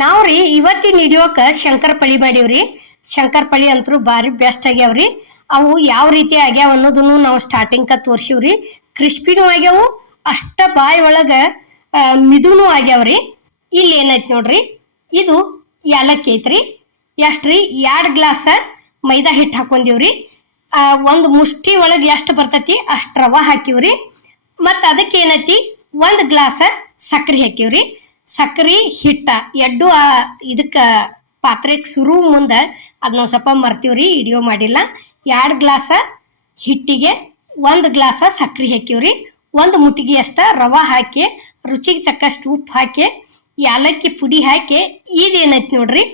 ನಾವ್ರಿ ಇವತ್ತಿನ ವಿಡಿಯೋಕ್ಕ ಶಂಕರಪಳಿ ಮಾಡೀವ್ರಿ. ಶಂಕರಪಳಿ ಅಂತೂ ಭಾರಿ ಬೆಸ್ಟ್ ಆಗ್ಯಾವ್ರಿ. ಅವು ಯಾವ ರೀತಿ ಆಗ್ಯಾವ ಅನ್ನೋದನ್ನು ನಾವು ಸ್ಟಾರ್ಟಿಂಗ್ ತೋರ್ಸಿವ್ರಿ. ಕ್ರಿಸ್ಪಿನೂ ಆಗ್ಯಾವು, ಅಷ್ಟ ಬಾಯಿ ಒಳಗ ಮಿದುನು ಆಗ್ಯಾವ್ರಿ. ಇಲ್ಲಿ ಏನೈತಿ ನೋಡ್ರಿ, ಇದು ಯಾಲಕ್ಕಿ ಐತ್ರಿ. ಎಷ್ಟ್ರಿ, 2 ಗ್ಲಾಸ್ ಮೈದಾ ಹಿಟ್ಟು ಹಾಕೊಂಡಿವ್ರಿ. ಒಂದು ಮುಷ್ಟಿ ಒಳಗೆ ಎಷ್ಟು ಬರ್ತೈತಿ ಅಷ್ಟು ರವಾ ಹಾಕಿವ್ರಿ. ಮತ್ತು ಅದಕ್ಕೆ ಏನೈತಿ 1 ಗ್ಲಾಸ್ ಸಕ್ರೆ ಹಾಕಿವ್ರಿ. ಸಕ್ರೆ ಹಿಟ್ಟ ಎಡ್ಡು ಇದಕ್ಕೆ ಪಾತ್ರೆಗೆ ಸುರು ಮುಂದೆ ಅದನ್ನ ಸ್ವಲ್ಪ ಮರ್ತೀವ್ರಿ, ವಿಡಿಯೋ ಮಾಡಿಲ್ಲ. 2 ಗ್ಲಾಸ್ ಹಿಟ್ಟಿಗೆ 1 ಗ್ಲಾಸ್ ಸಕ್ರೆ ಹಾಕಿವ್ರಿ. 1 ಮುಟ್ಟಿಗೆ ಅಷ್ಟ ರವಾ ಹಾಕಿ, ರುಚಿಗೆ ತಕ್ಕಷ್ಟು ಉಪ್ಪು ಹಾಕಿ, ಯಾಲಕ್ಕಿ ಪುಡಿ ಹಾಕಿ, ಇದೇನೈತಿ ನೋಡ್ರಿ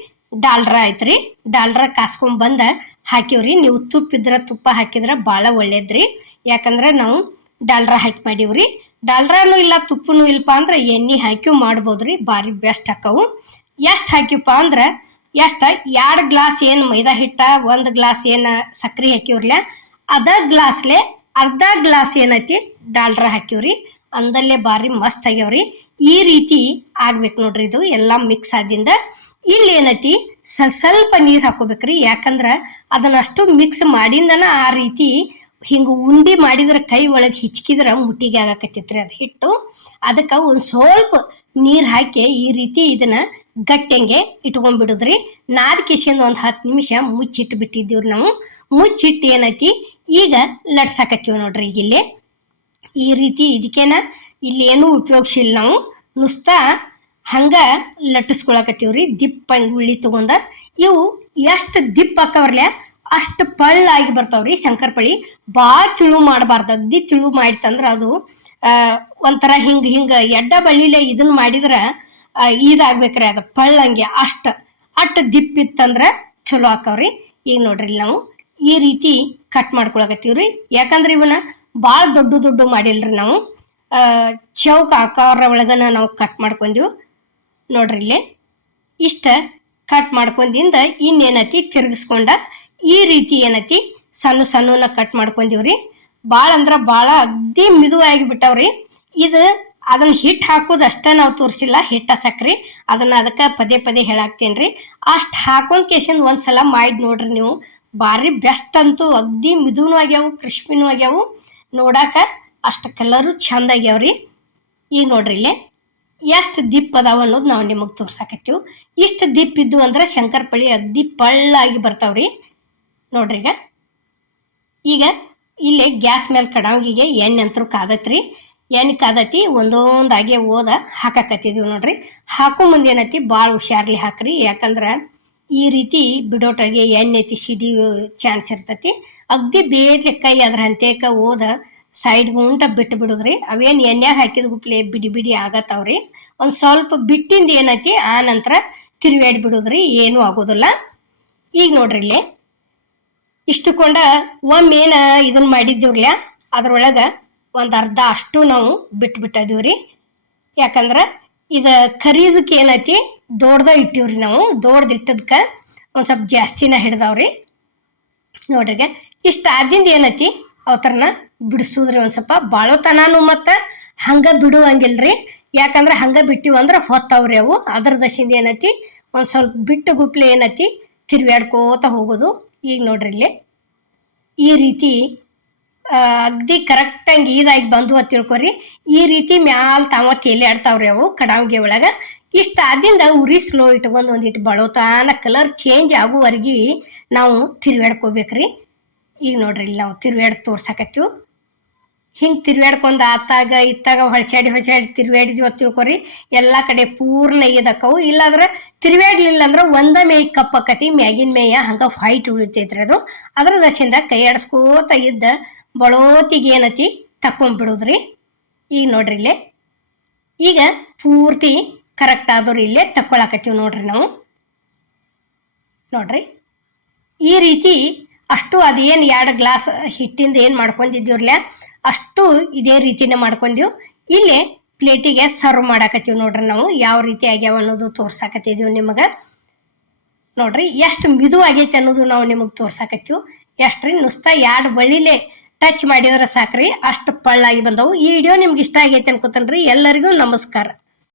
ಡಾಲ್ರ ಐತ್ರಿ. ಡಾಲ್ರ ಕಾಸ್ಕೊಂಡ್ ಬಂದ ಹಾಕಿವ್ರಿ. ನೀವು ತುಪ್ಪ ಇದ್ರೆ ತುಪ್ಪ ಹಾಕಿದ್ರೆ ಭಾಳ ಒಳ್ಳೇದ್ರಿ. ಯಾಕಂದ್ರೆ ನಾವು ಡಾಲ್ರ ಹಾಕಿ ಮಾಡೀವ್ರಿ. ಡಾಲ್ರಾನು ಇಲ್ಲ ತುಪ್ಪನೂ ಇಲ್ಲಪ್ಪ ಅಂದ್ರೆ ಎಣ್ಣೆ ಹಾಕಿ ಮಾಡ್ಬೋದ್ರಿ, ಭಾರಿ ಬೆಸ್ಟ್ ಹಾಕವು. ಎಷ್ಟು ಹಾಕಿವಪ್ಪ ಅಂದ್ರೆ ಎಷ್ಟು 2 ಗ್ಲಾಸ್ ಏನು ಮೈದಾ ಹಿಟ್ಟ, 1 ಗ್ಲಾಸ್ ಏನು ಸಕ್ರೆ ಹಾಕಿವ್ರಲ್ಲ, ಅದ ಗ್ಲಾಸ್ಲೆ ಅರ್ಧ ಗ್ಲಾಸ್ ಏನೈತಿ ಡಾಲ್ರ ಹಾಕಿವ್ರಿ. ಅಂದಲ್ಲೇ ಭಾರಿ ಮಸ್ತ್ ಆಗ್ಯಾವ್ರಿ. ಈ ರೀತಿ ಆಗ್ಬೇಕು ನೋಡ್ರಿ. ಇದು ಎಲ್ಲ ಮಿಕ್ಸ್ ಆದಿಂದ ಇಲ್ಲಿ ಏನೈತಿ ಸ್ವಲ್ಪ ನೀರು ಹಾಕೋಬೇಕ್ರಿ. ಯಾಕಂದ್ರೆ ಅದನ್ನಷ್ಟು ಮಿಕ್ಸ್ ಮಾಡಿಂದನ ಆ ರೀತಿ ಹಿಂಗೆ ಉಂಡಿ ಮಾಡಿದ್ರೆ ಕೈ ಒಳಗೆ ಹಿಚ್ಕಿದ್ರೆ ಮುಟ್ಟಿಗೆ ಆಗಕತ್ತೈತ್ರಿ ಅದು ಹಿಟ್ಟು. ಅದಕ್ಕೆ ಒಂದು ಸ್ವಲ್ಪ ನೀರು ಹಾಕಿ ಈ ರೀತಿ ಇದನ್ನ ಗಟ್ಟಂಗೆ ಇಟ್ಕೊಂಡ್ಬಿಡುದ್ರಿ. ನಾದ್ ಕಿಸಿಂದ ಒಂದು 10 ನಿಮಿಷ ಮುಚ್ಚಿಟ್ಟು ಬಿಟ್ಟಿದ್ದೀವ್ರಿ ನಾವು. ಮುಚ್ಚಿಟ್ಟು ಏನೈತಿ ಈಗ ಲಟ್ಸಾಕತ್ತೀವಿ ನೋಡ್ರಿ. ಈಗ ಇಲ್ಲಿ ಈ ರೀತಿ ಇದಕ್ಕೇನ ಇಲ್ಲಿ ಏನೂ ಉಪಯೋಗಿಸಿಲ್ಲ ನಾವು, ನುಸ್ತಾ ಹಂಗ ಲಟ್ಟಿಸ್ಕೊಳಕತ್ತೀವ್ರಿ. ದಿಪ್ಪ ಹಂಗೆ ಉಳ್ಳಿ ತಗೊಂಡ ಇವು ಎಷ್ಟು ದಿಪ್ಪ ಹಾಕವ್ರಲ್ಲ ಅಷ್ಟು ಪಳ್ಳಾಗಿ ಬರ್ತಾವ್ರಿ. ಶಂಕರಪಳಿ ಭಾಳ ತಿಳು ಮಾಡಬಾರ್ದು. ಅಗ್ದಿ ತಿಳು ಮಾಡಿತಂದ್ರೆ ಅದು ಒಂಥರ ಹಿಂಗೆ ಎಡ್ಡ ಬಳ್ಳಿಲೆ ಇದನ್ನ ಮಾಡಿದ್ರೆ ಇದಾಗ್ಬೇಕ್ರಿ, ಅದು ಪಳ್ಳಂಗೆ ಅಷ್ಟು ದಿಪ್ಪಿತ್ತಂದ್ರೆ ಚಲೋ ಹಾಕವ್ರಿ. ಈಗ ನೋಡ್ರಿ ನಾವು ಈ ರೀತಿ ಕಟ್ ಮಾಡ್ಕೊಳಕತ್ತೀವ್ರಿ. ಯಾಕಂದ್ರೆ ಇವನ್ನ ಭಾಳ ದೊಡ್ಡ ಮಾಡಿಲ್ರಿ ನಾವು, ಚೌಕ ಆಕಾರ ಒಳಗನ ನಾವು ಕಟ್ ಮಾಡ್ಕೊಂಡೀವಿ ನೋಡ್ರಿ. ಇಲ್ಲಿ ಇಷ್ಟ ಕಟ್ ಮಾಡ್ಕೊಂಡಿಂದ ಇನ್ನೇನೈತಿ ತಿರುಗಿಸ್ಕೊಂಡ ಈ ರೀತಿ ಏನೈತಿ ಸಣ್ಣ ಕಟ್ ಮಾಡ್ಕೊಂಡಿವ್ರಿ. ಭಾಳ ಅಂದ್ರೆ ಭಾಳ ಅಗ್ದಿ ಮಿದುವಾಗಿ ಬಿಟ್ಟವ್ರಿ. ಇದು ಅದನ್ನ ಹಿಟ್ಟು ಹಾಕೋದು ಅಷ್ಟೇ ನಾವು ತೋರಿಸಿಲ್ಲ, ಹಿಟ್ಟ ಸಕ್ರೆ ಅದನ್ನ ಅದಕ್ಕೆ ಪದೇ ಹೇಳಾಕ್ತೇನೆ ರೀ. ಅಷ್ಟು ಹಾಕೊಂಡ್ ಕೇಸಿಂದ ಒಂದ್ಸಲ ಮಾಡಿ ನೋಡ್ರಿ ನೀವು, ಭಾರಿ ಬೆಸ್ಟ್ ಅಂತೂ. ಅಗ್ದಿ ಮಿದುನು ಆಗ್ಯಾವು, ಕ್ರಿಸ್ಪಿನೂ ಆಗ್ಯಾವು, ನೋಡಾಕ ಅಷ್ಟು ಕಲರು ಚಂದ ಆಗ್ಯಾವ್ರಿ. ಈಗ ನೋಡ್ರಿ ಇಲ್ಲಿ ಎಷ್ಟು ದಿಪ್ಪ ಅದಾವ ಅನ್ನೋದು ನಾವು ನಿಮಗೆ ತೋರ್ಸಾಕತ್ತೀವಿ. ಇಷ್ಟು ದಿಪ್ಪ ಇದ್ದು ಅಂದ್ರೆ ಶಂಕರಪಳಿ ಅಗ್ದಿ ಪಳ್ಳಾಗಿ ಬರ್ತಾವ್ರಿ ನೋಡ್ರಿ. ಈಗ ಇಲ್ಲೇ ಗ್ಯಾಸ್ ಮೇಲೆ ಕಡಾವಿಗೆ ಎಣ್ಣೆ ಅಂತೂ ಕಾದತ್ರಿ. ಎಣ್ಣೆ ಕಾದತಿ ಒಂದೊಂದಾಗೆ ಹಾಕಾಕತ್ತಿದೀವಿ ನೋಡ್ರಿ. ಹಾಕೋ ಮುಂದೆ ಏನೈತಿ ಭಾಳ ಹುಷಾರ್ಲಿ ಹಾಕ್ರಿ. ಯಾಕಂದ್ರೆ ಈ ರೀತಿ ಬಿಡೋಟಾಗೆ ಎಣ್ಣೆ ಐತಿ ಸಿಡಿಯೋ ಚಾನ್ಸ್ ಇರ್ತೈತಿ. ಅಗ್ದಿ ಬೇಡ್ಲಿ ಕೈ ಅದ್ರ ಹಂತೇಕ ಸೈಡ್ಗೆ ಉಂಟ ಬಿಟ್ಟು ಬಿಡುದ್ರಿ. ಅವೇನು ಎಣ್ಣೆ ಹಾಕಿದ ಗುಪ್ಲೆ ಬಿಡಿ ಆಗತ್ತಾವ್ರಿ. ಒಂದು ಸ್ವಲ್ಪ ಬಿಟ್ಟಿಂದ ಏನೈತಿ ಆ ನಂತರ ತಿರುವಾಡಿ ಬಿಡುದ್ರಿ, ಏನೂ ಆಗೋದಿಲ್ಲ. ಈಗ ನೋಡ್ರಿ ಇಲ್ಲಿ ಇಷ್ಟುಕೊಂಡ ಒಮ್ಮೇನ ಇದನ್ನ ಮಾಡಿದ್ದೀವ್ರಲ್ಲ, ಅದ್ರೊಳಗೆ ಒಂದು ಅರ್ಧ ಅಷ್ಟು ನಾವು ಬಿಟ್ಟಿದ್ದೀವ್ರಿ. ಯಾಕಂದ್ರೆ ಇದು ಕರಿಯೋದಕ್ಕೆ ಏನೈತಿ ದೊಡ್ದ ಇಟ್ಟಿವ್ರಿ ನಾವು. ದೊಡ್ದಿಟ್ಟದಕ್ಕೆ ಒಂದು ಸ್ವಲ್ಪ ಜಾಸ್ತಿನ ಹಿಡ್ದಾವ್ರಿ ನೋಡ್ರಿಗೆ. ಇಷ್ಟ ಆದಿಂದ ಏನೈತಿ ಅವತರನ ಬಿಡಿಸೋದ್ರಿ. ಒಂದು ಸ್ವಲ್ಪ ಬಾಳೋತನಾನು ಮತ್ತು ಹಂಗೆ ಬಿಡುವಂಗಿಲ್ರಿ. ಯಾಕಂದ್ರೆ ಹಂಗೆ ಬಿಟ್ಟಿವಂದ್ರೆ ಹೊತ್ತವ್ರಿ ಅವು. ಅದ್ರ ದಶಿಂದ ಏನೈತಿ ಒಂದು ಸ್ವಲ್ಪ ಬಿಟ್ಟು ಗುಪ್ಲೆ ಏನೈತಿ ತಿರುವಾಡ್ಕೋತ ಹೋಗೋದು. ಈಗ ನೋಡ್ರಿ ಇಲ್ಲಿ ಈ ರೀತಿ ಅಗ್ದಿ ಕರೆಕ್ಟಂಗೆ ಇದಾಗಿ ಬಂದು ಅಂತ ತಿಳ್ಕೊರಿ. ಈ ರೀತಿ ಮ್ಯಾಲ ತಾವ ತೇಲಿ ಆಡ್ತಾವ್ರಿ ಅವು ಕಡಾವಿಗೆ ಒಳಗೆ. ಇಷ್ಟ ಆದಿಂದ ಉರಿ ಸ್ಲೋ ಇಟ್ಕೊಂಡು ಒಂದಿಟ್ಟು ಬಳೋತಾನ ಕಲರ್ ಚೇಂಜ್ ಆಗುವರೆಗೆ ನಾವು ತಿರುವಾಡ್ಕೋಬೇಕ್ರಿ. ಈಗ ನೋಡ್ರಿ ಇಲ್ಲಿ ನಾವು ತಿರುವಾಡಿ ತೋರ್ಸಾಕತ್ತೀವಿ. ಹಿಂಗೆ ತಿರುವಾಡ್ಕೊಂಡು ಆತಾಗ ಇತ್ತಾಗ ಹೊಳ್ಸಾಡಿ ತಿರುವಾಡಿದ್ವಿ ಅಂತ ತಿಳ್ಕೊರಿ. ಎಲ್ಲ ಕಡೆ ಪೂರ್ಣ ಇದಕ್ಕವು. ಇಲ್ಲಾಂದ್ರೆ ತಿರುವಾಡ್ಲಿಲ್ಲ ಅಂದ್ರೆ ಒಂದೇ ಮೇಯ್ ಕಪ್ ಆಕತಿ, ಮ್ಯಾಗಿನ ಮೇಯ ಹಂಗೆ ವೈಟ್ ಉಳಿತೈತ್ರಿ ಅದು. ಅದ್ರ ದಶಿಂದ ಕೈ ಆಡಿಸ್ಕೋತ ಇದ್ದ ಬಳೋತಿಗೆ ಏನತಿ ತಕೊಂಡ್ಬಿಡುದ್ರಿ. ಈಗ ನೋಡ್ರಿ ಇಲ್ಲೇ ಈಗ ಪೂರ್ತಿ ಕರೆಕ್ಟ್ ಆದವ್ರಿ. ಇಲ್ಲೇ ತಕ್ಕೊಳಕತ್ತೀವಿ ನೋಡ್ರಿ ನಾವು. ನೋಡ್ರಿ ಈ ರೀತಿ ಅಷ್ಟು ಅದೇನು 2 ಗ್ಲಾಸ್ ಹಿಟ್ಟಿಂದ ಏನು ಮಾಡ್ಕೊಂಡಿದ್ದೀವ್ರಲ್ಲ ಅಷ್ಟು ಇದೇ ರೀತಿನೇ ಮಾಡ್ಕೊಂಡೀವಿ. ಇಲ್ಲೇ ಪ್ಲೇಟಿಗೆ ಸರ್ವ್ ಮಾಡಾಕತ್ತೀವಿ ನೋಡ್ರಿ ನಾವು. ಯಾವ ರೀತಿ ಆಗ್ಯಾವ ಅನ್ನೋದು ತೋರ್ಸಾಕತ್ತಿದ್ದೀವಿ ನಿಮಗೆ ನೋಡ್ರಿ. ಎಷ್ಟು ಮಿದು ಆಗೈತೆ ಅನ್ನೋದು ನಾವು ನಿಮಗೆ ತೋರ್ಸಾಕತ್ತೀವಿ. ಎಷ್ಟ್ರಿ ನುಸ್ತಾ 2 ಬಳ್ಳಿಲೆ ಟಚ್ ಮಾಡಿದ್ರೆ ಸಾಕ್ರಿ, ಅಷ್ಟು ಪಳ್ಳಾಗಿ ಬಂದವು. ಈ ವಿಡಿಯೋ ನಿಮ್ಗೆ ಇಷ್ಟ ಆಗೈತೆ ಅನ್ಕೋತನ್ರಿ. ಎಲ್ಲರಿಗೂ ನಮಸ್ಕಾರ.